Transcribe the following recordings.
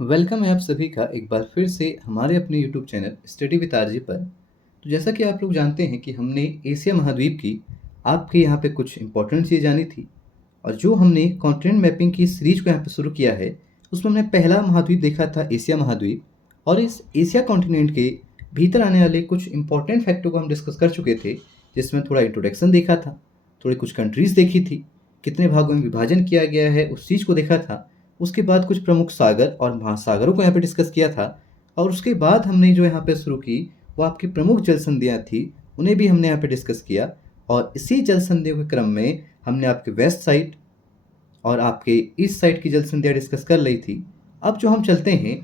Welcome है आप सभी का एक बार फिर से हमारे अपने YouTube channel study with RJ पर। तो जैसा कि आप लोग जानते हैं कि हमने एशिया महाद्वीप की आपके यहाँ पे कुछ इंपॉर्टेंट चीज़ जानी थी। और जो हमने कॉन्टिनेंट मैपिंग की सीरीज को यहाँ पे शुरू किया है उसमें हमने पहला महाद्वीप देखा था एशिया महाद्वीप। और इस एशिया कॉन्टिनेंट के भीतर आने वाले कुछ इंपॉर्टेंट फैक्टों को हम डिस्कस कर चुके थे, जिसमें थोड़ा इंट्रोडक्शन देखा था, थोड़ी कुछ कंट्रीज़ देखी थी, कितने भागों में विभाजन किया गया है उस चीज़ को देखा था। उसके बाद कुछ प्रमुख सागर और महासागरों को यहाँ पे डिस्कस किया था। और उसके बाद हमने जो यहाँ पे शुरू की वो आपकी प्रमुख जल संधियाँ थी, उन्हें भी हमने यहाँ पे डिस्कस किया। और इसी जल संधियों के क्रम में हमने आपके वेस्ट साइड और आपके ईस्ट साइड की जल संधियाँ डिस्कस कर ली थी। अब जो हम चलते हैं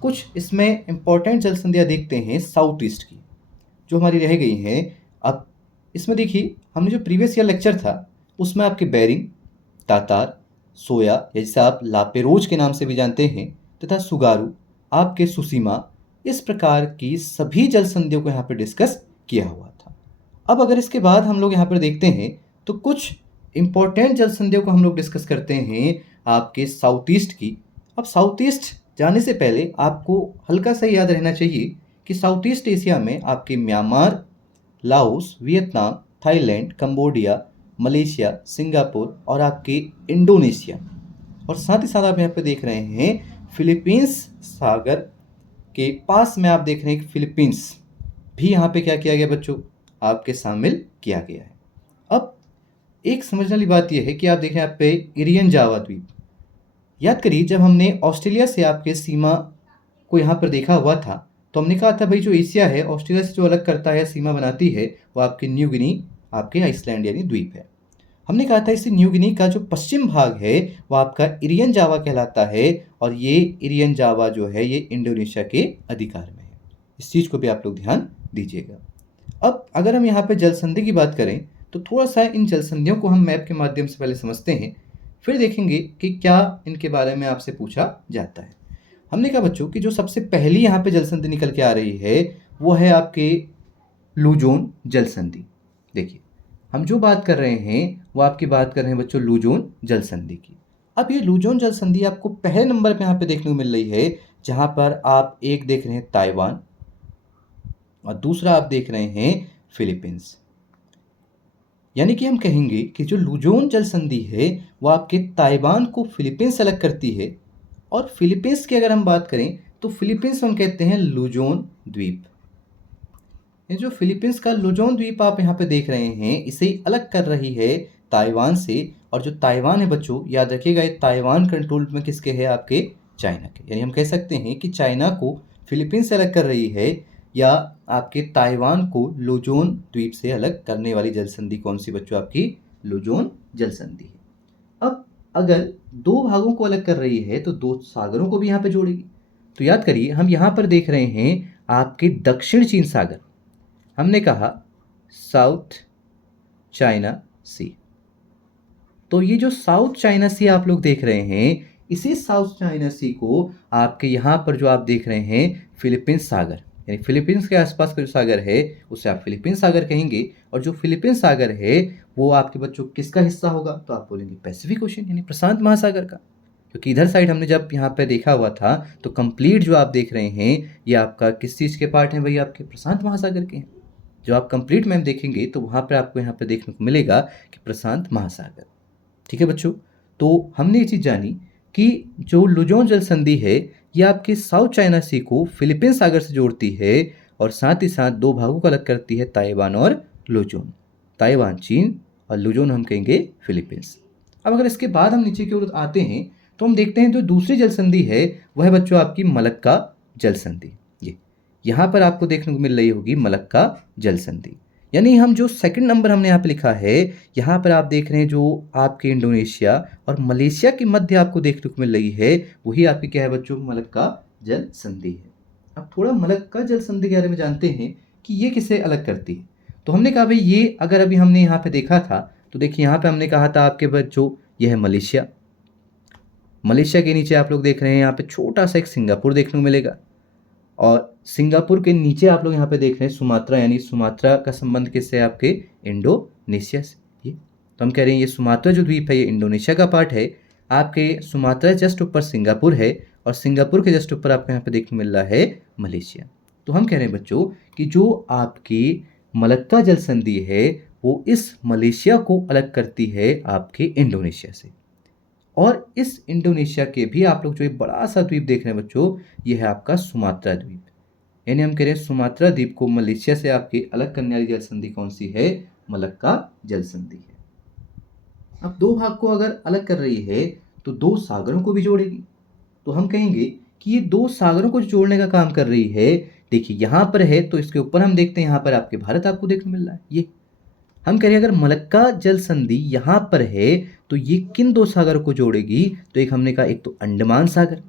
कुछ इसमें इंपॉर्टेंट जल संधियाँ देखते हैं साउथ ईस्ट की, जो हमारी रह गई हैं। अब इसमें देखिए, हमने जो प्रीवियस ईयर लेक्चर था उसमें आपके बेरिंग, तातार, सोया या जिसे आप लापेरोज के नाम से भी जानते हैं, तथा सुगारू, आपके सुसीमा, इस प्रकार की सभी जल संधियों को यहाँ पर डिस्कस किया हुआ था। अब अगर इसके बाद हम लोग यहाँ पर देखते हैं तो कुछ इंपॉर्टेंट जल संधियों को हम लोग डिस्कस करते हैं आपके साउथ ईस्ट की। अब साउथ ईस्ट जाने से पहले आपको हल्का सा याद रहना चाहिए कि साउथ ईस्ट एशिया में आपके Myanmar, Laos, Vietnam, Thailand, Cambodia, Malaysia, Singapore और आपके इंडोनेशिया, और साथ ही साथ आप यहाँ पे देख रहे हैं फिलीपींस सागर के पास में आप देख रहे हैं कि फिलीपींस भी यहाँ पे क्या किया गया बच्चों, आपके शामिल किया गया है। अब एक समझने वाली बात यह है कि आप देखें यहाँ पे इरियन जावा द्वीप, याद करिए जब हमने ऑस्ट्रेलिया से आपके सीमा को यहाँ पर देखा हुआ था तो हमने कहा था भाई जो एशिया है ऑस्ट्रेलिया से जो अलग करता है, सीमा बनाती है, वो आपकी न्यू गिनी, आपके आइसलैंड यानी द्वीप है। हमने कहा था इसी न्यू गिनी का जो पश्चिम भाग है वो आपका इरियन जावा कहलाता है, और ये इरियन जावा जो है ये इंडोनेशिया के अधिकार में है। इस चीज़ को भी आप लोग ध्यान दीजिएगा। अब अगर हम यहाँ पे जल संधि की बात करें तो थोड़ा सा इन जल संधियों को हम मैप के माध्यम से पहले समझते हैं, फिर देखेंगे कि क्या इनके बारे में आपसे पूछा जाता है। हमने कहा बच्चों कि जो सबसे पहली यहाँ पे जल संधि निकल के आ रही है वो है आपके लुजोन जल संधि। देखिए, हम जो बात कर रहे हैं वो आपकी बात कर रहे हैं बच्चों लुजोन जल संधि की। अब ये लुजोन जल संधि आपको पहले नंबर पे यहाँ पे देखने को मिल रही है, जहाँ पर आप एक देख रहे हैं ताइवान और दूसरा आप देख रहे हैं फिलीपींस। यानी कि हम कहेंगे कि जो लुजोन जल संधि है वो आपके ताइवान को फिलीपींस से अलग करती है, और फिलीपींस की अगर हम बात करें तो फिलीपींस हम कहते हैं लुजोन द्वीप। ये जो फिलीपींस का लुजोन द्वीप आप यहाँ पे देख रहे हैं इसे अलग कर रही है ताइवान से। और जो ताइवान है बच्चों याद रखिएगा, ये ताइवान कंट्रोल में किसके है, आपके चाइना के। यानी हम कह सकते हैं कि चाइना को फिलीपींस से अलग कर रही है, या आपके ताइवान को लुजोन द्वीप से अलग करने वाली जल संधि कौन सी बच्चों, आपकी लुजोन जल संधि है। अब अगर दो भागों को अलग कर रही है तो दो सागरों को भी यहाँ पे जोड़ेगी। तो याद करिए हम यहाँ पर देख रहे हैं आपके दक्षिण चीन सागर, हमने कहा साउथ चाइना सी। तो ये जो साउथ चाइना सी आप लोग देख रहे हैं, इसी साउथ चाइना सी को आपके यहाँ पर जो आप देख रहे हैं फिलीपींस सागर, यानी फिलीपींस के आसपास का जो सागर है उसे आप फिलीपींस सागर कहेंगे। और जो फिलीपींस सागर है वो आपके बच्चों किसका हिस्सा होगा, तो आप बोलेंगे पैसिफिक ओशन यानी प्रशांत महासागर का। क्योंकि इधर साइड हमने जब यहाँ पे देखा हुआ था तो कंप्लीट जो आप देख रहे हैं ये आपका किस चीज़ के पार्ट हैं, वही आपके प्रशांत महासागर के हैं। जो आप कंप्लीट मैप देखेंगे तो वहाँ पर आपको यहाँ पे देखने को मिलेगा कि प्रशांत महासागर। ठीक है बच्चों, तो हमने ये चीज़ जानी कि जो लुजोन जल संधि है ये आपके साउथ चाइना सी को फिलीपींस सागर से जोड़ती है, और साथ ही साथ दो भागों को अलग करती है ताइवान और लुजोन। ताइवान चीन और लुजोन हम कहेंगे फिलीपींस। अब अगर इसके बाद हम नीचे की ओर आते हैं तो हम देखते हैं जो दूसरी जल संधि है वह है बच्चों आपकी मलक्का जल संधि। ये यहाँ पर आपको देखने को मिल रही होगी मलक्का जल संधि। यानी हम जो सेकंड नंबर हमने यहाँ पे लिखा है, यहाँ पर आप देख रहे हैं जो आपके इंडोनेशिया और मलेशिया के मध्य आपको देखने को मिल रही है, वही आपकी क्या है बच्चों, मलक्का जल संधि है। अब थोड़ा मलक्का जल संधि के बारे में जानते हैं कि ये किसे अलग करती है। तो हमने कहा भाई ये अगर अभी हमने यहाँ पे देखा था तो देखिए यहाँ पे हमने कहा था आपके बच्चों यह है मलेशिया। मलेशिया के नीचे आप लोग देख रहे हैं यहाँ पे छोटा सा एक सिंगापुर देखने को मिलेगा, और सिंगापुर के नीचे आप लोग यहाँ पे देख रहे हैं सुमात्रा, यानी सुमात्रा का संबंध किससे है, आपके इंडोनेशिया से। ये तो हम कह रहे हैं ये सुमात्रा जो द्वीप है ये इंडोनेशिया का पार्ट है। आपके सुमात्रा जस्ट ऊपर सिंगापुर है, और सिंगापुर के जस्ट ऊपर आपको यहाँ पे देखने मिल रहा है मलेशिया। तो हम कह रहे हैं बच्चों कि जो आपकी मलक्का जल संधि है वो इस मलेशिया को अलग करती है आपके इंडोनेशिया से। और इस इंडोनेशिया के भी आप लोग जो एक बड़ा सा द्वीप देख रहे हैं बच्चों, ये है आपका सुमात्रा द्वीप। यानी हम कह रहे हैं सुमात्रा द्वीप को मलेशिया से आपके अलग करने वाली जल संधि कौन सी है? मलक्का जल संधि है। अब दो भाग को अगर अलग कर रही है तो दो सागरों को भी जोड़ेगी। तो हम कहेंगे कि ये दो सागरों को जोड़ने का काम कर रही है। देखिए यहाँ पर है तो इसके ऊपर हम देखते हैं यहाँ पर आपके भारत आपको देखने मिल रहा है। ये हम कह रहे हैं अगर मलक्का जल संधि यहाँ पर है तो ये किन दो सागर को जोड़ेगी? तो एक हमने कहा एक तो अंडमान सागर,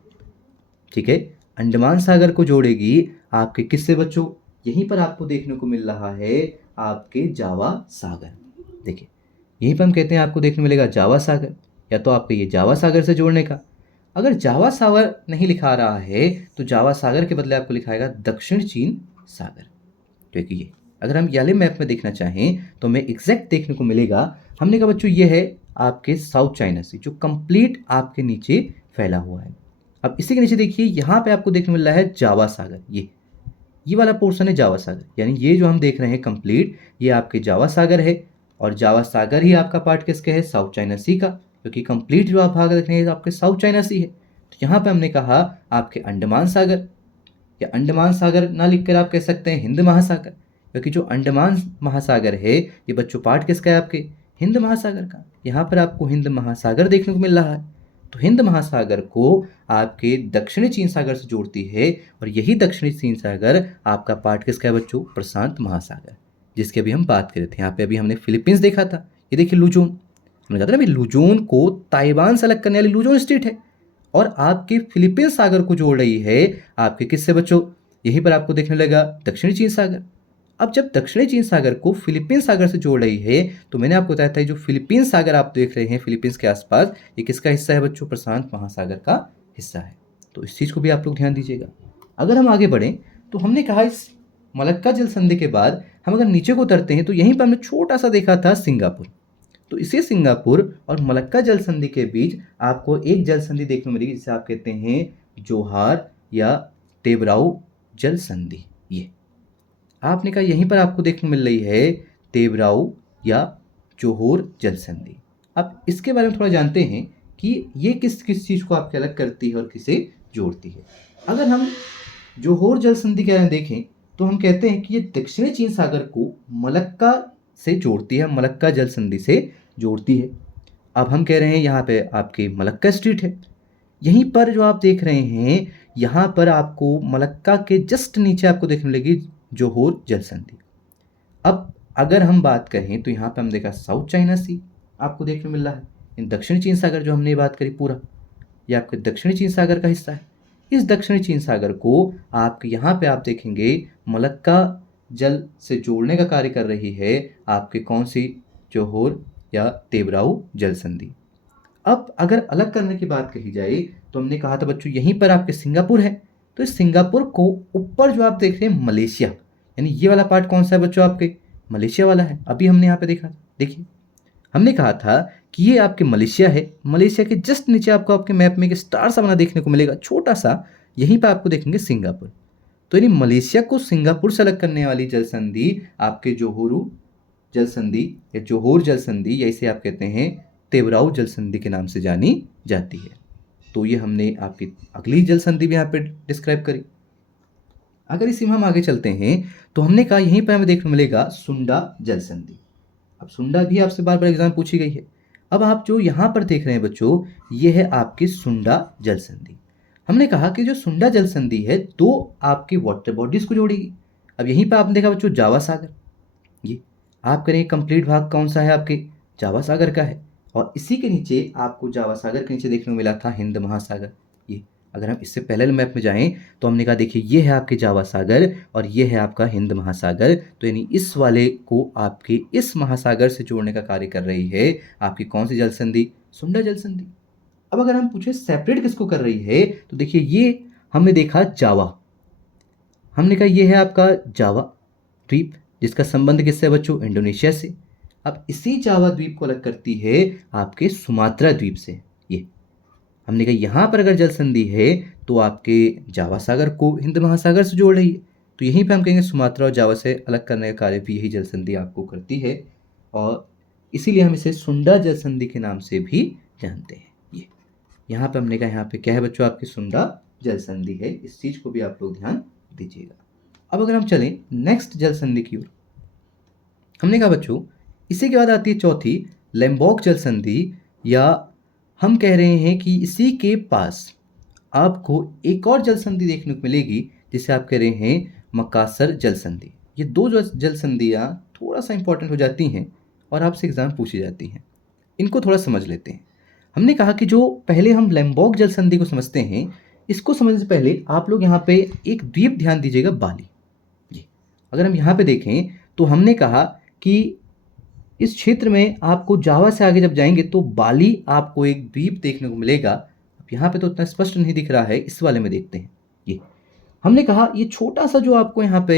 ठीक है, अंडमान सागर को जोड़ेगी आपके किससे बच्चों? यहीं पर आपको देखने को मिल रहा है आपके जावा सागर। देखिए यहीं पर हम कहते हैं आपको देखने मिलेगा जावा सागर, या तो आपके ये जावा सागर से जोड़ने का। अगर जावा सागर नहीं लिखा रहा है तो जावा सागर के बदले आपको लिखाएगा दक्षिण चीन सागर। क्योंकि ये अगर हम वाले मैप में देखना चाहें तो हमें एग्जैक्ट देखने को मिलेगा। हमने कहा बच्चों ये है आपके साउथ चाइना सी जो कंप्लीट आपके नीचे फैला हुआ है। अब इसी के नीचे देखिए यहाँ पे आपको देखने मिल रहा है जावा सागर। ये वाला पोर्शन है जावा सागर, यानी ये जो हम देख रहे हैं कंप्लीट ये आपके जावा सागर है। और जावा सागर ही आपका पार्ट किसके है? साउथ चाइना सी का, क्योंकि कंप्लीट जो आप भाग देख रहे हैं आपके साउथ चाइना सी है। तो यहाँ पे हमने कहा आपके अंडमान सागर, या अंडमान सागर ना लिखकर आप कह सकते हैं हिंद महासागर, क्योंकि जो अंडमान महासागर है ये बच्चों पार्ट किसका है? आपके हिंद महासागर का। यहाँ पर आपको हिंद महासागर देखने को मिल रहा है। तो हिंद महासागर को आपके दक्षिणी चीन सागर से जोड़ती है, और यही दक्षिणी चीन सागर आपका पार्ट किसका है बच्चों? प्रशांत महासागर, जिसकी अभी हम बात कर रहे थे। यहाँ पे अभी हमने फिलीपींस देखा था, ये देखिए लुजोन, हमने कहा था ना अभी लुजोन को ताइवान से अलग करने वाली लुजोन स्टेट है, और आपके फिलीपींस सागर को जोड़ रही है आपके किससे बच्चों? यहीं पर आपको देखने लगा दक्षिणी चीन सागर। अब जब दक्षिणी चीन सागर को फिलीपींस सागर से जोड़ रही है तो मैंने आपको बताया था जो फिलीपींस सागर आप देख रहे हैं फिलीपींस के आसपास, ये किसका हिस्सा है बच्चों? प्रशांत महासागर का हिस्सा है। तो इस चीज़ को भी आप लोग ध्यान दीजिएगा। अगर हम आगे बढ़ें तो हमने कहा इस मलक्का जल संधि के बाद हम अगर नीचे को उतरते हैं तो यहीं पर हमने छोटा सा देखा था सिंगापुर। तो इसी सिंगापुर और मलक्का जल संधि के बीच आपको एक जल संधि देखने को मिलेगी जिसे आप कहते हैं जोहार या तेबराऊ जल संधि। ये आपने कहा यहीं पर आपको देखने मिल रही है तेबराऊ या जोहोर जल संधि। अब इसके बारे में थोड़ा जानते हैं कि ये किस किस चीज़ को आपके अलग करती है और किसे जोड़ती है। अगर हम जोहोर जल संधि के बारे में देखें तो हम कहते हैं कि ये दक्षिणी चीन सागर को मलक्का से जोड़ती है, मलक्का जल संधि से जोड़ती है। अब हम कह रहे हैं यहाँ पे आपके मलक्का स्ट्रीट है, यहीं पर जो आप देख रहे हैं यहाँ पर आपको मलक्का के जस्ट नीचे आपको देखने मिलेगी जोहोर जल संधि। अब अगर हम बात करें तो यहाँ पे हम देखा साउथ चाइना सी आपको देखने मिल रहा है। इन दक्षिणी चीन सागर जो हमने बात करी पूरा ये आपके दक्षिणी चीन सागर का हिस्सा है। इस दक्षिणी चीन सागर को आपके यहाँ पे आप देखेंगे मलक्का जल से जोड़ने का कार्य कर रही है आपके कौन सी? जोहोर या तेबराऊ जल संधि। अब अगर अलग करने की बात कही जाए तो हमने कहा था बच्चों यहीं पर आपके सिंगापुर है, तो इस सिंगापुर को ऊपर जो आप देख रहे हैं मलेशिया, यानी ये वाला पार्ट कौन सा है बच्चों? आपके मलेशिया वाला है। अभी हमने यहाँ पे देखा, देखिए हमने कहा था कि ये आपके मलेशिया है। मलेशिया के जस्ट नीचे आपको आपके मैप में एक स्टार सा बना देखने को मिलेगा छोटा सा, यहीं पर आपको देखेंगे सिंगापुर। तो यानी मलेशिया को सिंगापुर से अलग करने वाली जल संधि आपके जोहोरू जल संधि या जोहोर जल संधि, या इसे आप कहते हैं तेबराऊ जल संधि के नाम से जानी जाती है। तो ये हमने आपकी अगली जल संधि भी यहाँ पे डिस्क्राइब करी। अगर इसी में हम आगे चलते हैं तो हमने कहा यहीं पर हमें देखने को मिलेगा सुंडा जल संधि। अब सुंडा भी आपसे बार बार एग्जाम पूछी गई है। अब आप जो यहाँ पर देख रहे हैं बच्चों ये है आपकी सुंडा जल संधि। हमने कहा कि जो सुंडा जल संधि है दो आपकी वाटर बॉडीज को जोड़ेगी। अब यहीं पर आपने देखा बच्चों जावा सागर, ये आप करेंगे कंप्लीट भाग कौन सा है? आपके जावा सागर का है। और इसी के नीचे आपको जावा सागर के नीचे देखने को मिला था हिंद महासागर। ये अगर हम इससे पहले मैप में जाएं तो हमने कहा देखिए ये है आपके जावा सागर और ये है आपका हिंद महासागर। तो यानी इस वाले को आपके इस महासागर से जोड़ने का कार्य कर रही है आपकी कौन सी जल संधि? सुंडा जल संधि। अब अगर हम पूछे सेपरेट किसको कर रही है तो देखिए ये हमने देखा जावा, हमने कहा ये है आपका जावा द्वीप जिसका संबंध किससे है बच्चों? इंडोनेशिया से। अब इसी जावा द्वीप को अलग करती है आपके सुमात्रा द्वीप से। ये हमने कहा यहाँ पर अगर जल संधि है तो आपके जावा सागर को हिंद महासागर से जोड़ रही है। तो यहीं पे हम कहेंगे सुमात्रा और जावा से अलग करने का कार्य भी यही जल संधि आपको करती है, और इसीलिए हम इसे सुंडा जल संधि के नाम से भी जानते हैं। ये यहाँ पे हमने कहा, यहाँ पे क्या है बच्चों, आपकी सुंडा जल संधि है। इस चीज को भी आप लोग ध्यान दीजिएगा। अब अगर हम चलें नेक्स्ट जल संधि की ओर, हमने कहा बच्चों इसी के बाद आती है चौथी लैम्बोर्ग जल संधि, या हम कह रहे हैं कि इसी के पास आपको एक और जल संधि देखने को मिलेगी जिसे आप कह रहे हैं मकासर जल संधि। ये दो जो जल संधियाँ थोड़ा सा इंपॉर्टेंट हो जाती हैं और आपसे एग्जाम पूछी जाती हैं, इनको थोड़ा समझ लेते हैं। हमने कहा कि जो पहले हम लैम्बोर्ग जल संधि को समझते हैं, इसको समझने से पहले आप लोग यहाँ पे एक द्वीप ध्यान दीजिएगा, बाली। ये अगर हम यहाँ पे देखें तो हमने कहा कि इस क्षेत्र में आपको जावा से आगे जब जाएंगे तो बाली आपको एक द्वीप देखने को मिलेगा। अब यहाँ पे तो उतना स्पष्ट नहीं दिख रहा है, इस वाले में देखते हैं। ये हमने कहा ये छोटा सा जो आपको यहाँ पे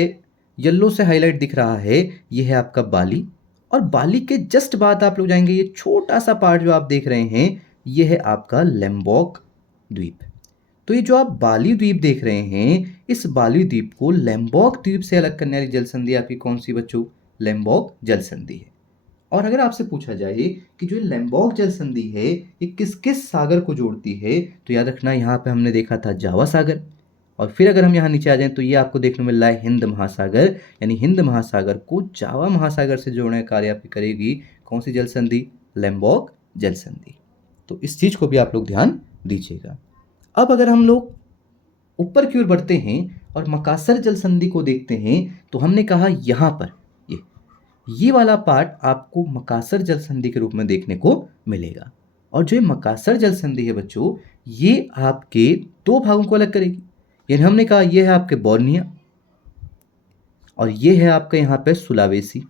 येलो से हाईलाइट दिख रहा है, ये है आपका बाली, और बाली के जस्ट बाद आप लोग जाएंगे, ये छोटा सा पार्ट जो आप देख रहे हैं ये है आपका लैम्बोर्ग द्वीप। तो ये जो आप बाली द्वीप देख रहे हैं, इस बाली द्वीप को लैम्बोर्ग द्वीप से अलग करने वाली जल संधि आपकी कौन सी बच्चों, लैम्बोर्ग जल संधि है। और अगर आपसे पूछा जाए कि जो लैम्बोर्ग जल संधि है ये किस किस सागर को जोड़ती है, तो याद रखना यहाँ पे हमने देखा था जावा सागर, और फिर अगर हम यहाँ नीचे आ जाएं तो ये आपको देखने मिल रहा है हिंद महासागर, यानी हिंद महासागर को जावा महासागर से जोड़ने का कार्य आपकी करेगी कौन सी जल संधि, लैम्बोर्ग जल संधि। तो इस चीज को भी आप लोग ध्यान दीजिएगा। अब अगर हम लोग ऊपर की ओर बढ़ते हैं और मकासर जल संधि को देखते हैं, तो हमने कहा यहाँ पर ये वाला पार्ट आपको मकासर जल संधि के रूप में देखने को मिलेगा। और जो ये मकासर जल संधि है बच्चों, ये आपके दो भागों को अलग करेगी। यानी हमने कहा ये है आपके बोर्निया और ये है आपका यहाँ पे सुलावेसी।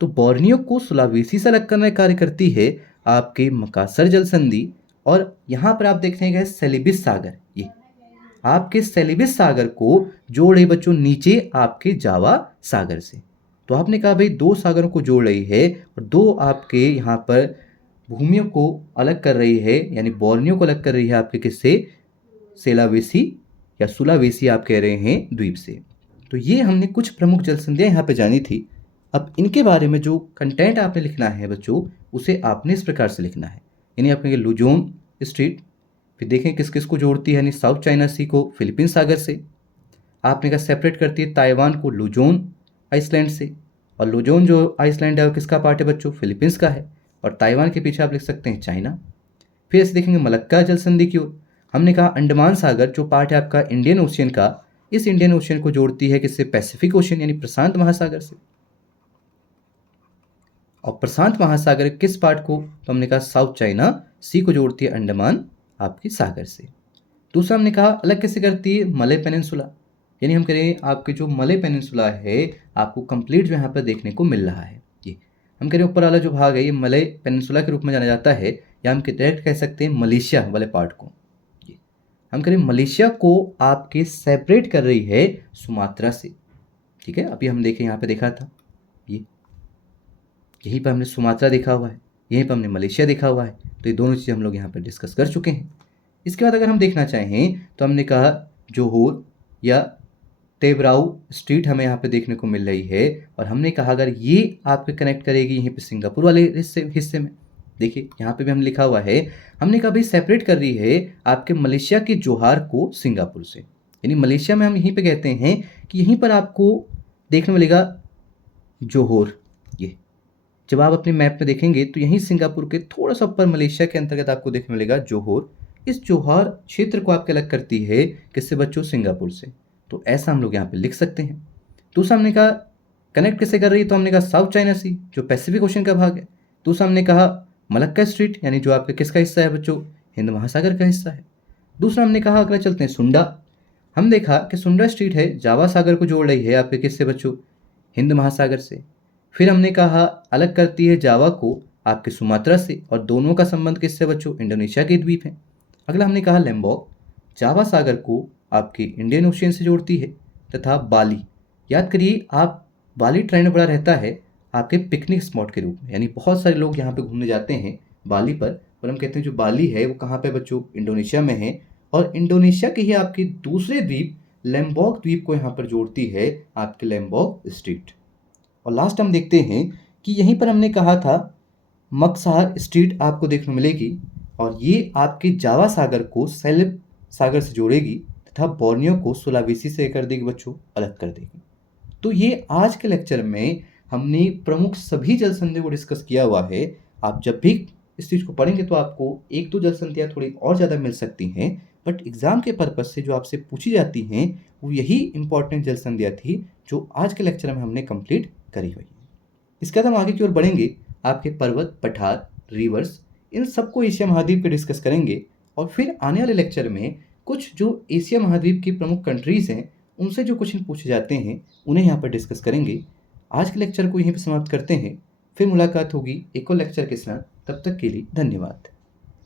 तो बोर्नियो को सुलावेसी से अलग करने का कार्य करती है आपके मकासर जल संधि। और यहाँ पर आप देख रहे हैं सेलिबिस सागर, ये आपके सेलिबिस सागर को जोड़ रही बच्चों नीचे आपके जावा सागर से। तो आपने कहा भाई दो सागरों को जोड़ रही है और दो आपके यहाँ पर भूमियों को अलग कर रही है, यानी बोर्नियो को अलग कर रही है आपके किससे, सेलावेसी या सुलावेसी आप कह रहे हैं द्वीप से। तो ये हमने कुछ प्रमुख जल संधियाँ यहाँ पे जानी थी। अब इनके बारे में जो कंटेंट आपने लिखना है बच्चों, उसे आपने इस प्रकार से लिखना है। यानी आपने लुजोन स्ट्रीट, फिर देखें किस किस को जोड़ती है, यानी साउथ चाइना सी को फिलीपींस सागर से। आपने कहा सेपरेट करती है ताइवान को लुजोन आइसलैंड से, और लुजोन जो आइसलैंड है वो किसका पार्ट है बच्चों, फिलीपींस का है, और ताइवान के पीछे आप लिख सकते हैं चाइना। फिर ऐसे देखेंगे मलक्का जल संधि की ओर, हमने कहा अंडमान सागर जो पार्ट है आपका इंडियन ओशियन का, इस इंडियन ओशियन को जोड़ती है किससे, पैसिफिक ओशियन यानी प्रशांत महासागर से। और प्रशांत महासागर किस पार्ट को, तो हमने कहा साउथ चाइना सी को जोड़ती है अंडमान आपकी सागर से। दूसरा हमने कहा अलग कैसे करती है, मलय पेनिनसुला, यानी हम करें आपके जो मलय पेनिनसुला है आपको कंप्लीट जो यहाँ पर देखने को मिल रहा है। ये हम कह रहे हैं ऊपर वाला जो भाग है ये मलय पेनिनसुला के रूप में जाना जाता है, या हम डायरेक्ट कह सकते हैं मलेशिया वाले पार्ट को। ये हम कह रहे हैं मलेशिया को आपके सेपरेट कर रही है सुमात्रा से। ठीक है, अभी हम देखें यहाँ पे देखा था, ये यहीं पर हमने सुमात्रा देखा हुआ है, यहीं पर हमने मलेशिया देखा हुआ है। तो ये दोनों चीज़ें हम लोग यहाँ पर डिस्कस कर चुके हैं। इसके बाद अगर हम देखना चाहें तो हमने कहा जोहोर या तेवराऊ स्ट्रीट हमें यहाँ पे देखने को मिल रही है, और हमने कहा अगर ये आपके कनेक्ट करेगी यहीं पे सिंगापुर वाले हिस्से में। देखिए यहाँ पे भी हमने लिखा हुआ है, हमने कहा भाई सेपरेट कर रही है आपके मलेशिया के जोहार को सिंगापुर से। यानी मलेशिया में हम यहीं पे कहते हैं कि यहीं पर आपको देखने मिलेगा जोहोर। ये जब आप अपने मैप में देखेंगे तो यहीं सिंगापुर के थोड़ा सा ऊपर मलेशिया के अंतर्गत आपको देखने मिलेगा जोहोर। इस जोहार क्षेत्र को आपके अलग करती है किससे बच्चों, सिंगापुर से। तो ऐसा हम लोग यहाँ पे लिख सकते हैं। दूसरा हमने कहा कनेक्ट कैसे कर रही है, तो हमने कहा साउथ चाइना सी जो पैसिफिक ओशन का भाग है। दूसरा हमने कहा मलक्का स्ट्रीट, यानी जो आपका किसका हिस्सा है बच्चों, हिंद महासागर का हिस्सा है। दूसरा हमने कहा अगला चलते हैं सुंडा, हम देखा कि सुंडा स्ट्रीट है जावा सागर को जोड़ रही है आपके किससे बच्चों, हिंद महासागर से। फिर हमने कहा अलग करती है जावा को आपके सुमात्रा से, और दोनों का संबंध किससे बच्चों, इंडोनेशिया के द्वीप हैं। अगला हमने कहा लैम्बोर्ग जावा सागर को आपके इंडियन ओशियन से जोड़ती है, तथा बाली, याद करिए आप बाली ट्रेंड बड़ा रहता है आपके पिकनिक स्पॉट के रूप में, यानी बहुत सारे लोग यहाँ पे घूमने जाते हैं बाली पर, और हम कहते हैं जो बाली है वो कहाँ पे बच्चों, इंडोनेशिया में है, और इंडोनेशिया के ही आपके दूसरे द्वीप लैम्बोक द्वीप को यहाँ पर जोड़ती है आपके लैम्बोक स्ट्रीट। और लास्ट हम देखते हैं कि यहीं पर हमने कहा था मक्सार स्ट्रीट आपको देखने को मिलेगी और ये आपके जावा सागर को सेलेब सागर से जोड़ेगी तथा बोर्नियो को सुलावेसी से कर देगी बच्चों, अलग कर देगी। तो ये आज के लेक्चर में हमने प्रमुख सभी जल संधियों को डिस्कस किया हुआ है। आप जब भी इस चीज़ को पढ़ेंगे तो आपको एक दो जल संधियाँ थोड़ी और ज़्यादा मिल सकती हैं, बट एग्जाम के पर्पज से जो आपसे पूछी जाती हैं वो यही इंपॉर्टेंट जल संधियाँ थी जो आज के लेक्चर में हमने कंप्लीट करी हुई है। इसके बाद हम आगे की ओर बढ़ेंगे, आपके पर्वत, पठार, रिवर्स, इन सबको एशिया महाद्वीप पे डिस्कस करेंगे और फिर आने वाले लेक्चर में कुछ जो एशिया महाद्वीप की प्रमुख कंट्रीज़ हैं उनसे जो क्वेश्चन पूछे जाते हैं उन्हें यहाँ पर डिस्कस करेंगे। आज के लेक्चर को यहीं पर समाप्त करते हैं, फिर मुलाकात होगी एक और लेक्चर के साथ। तब तक के लिए धन्यवाद।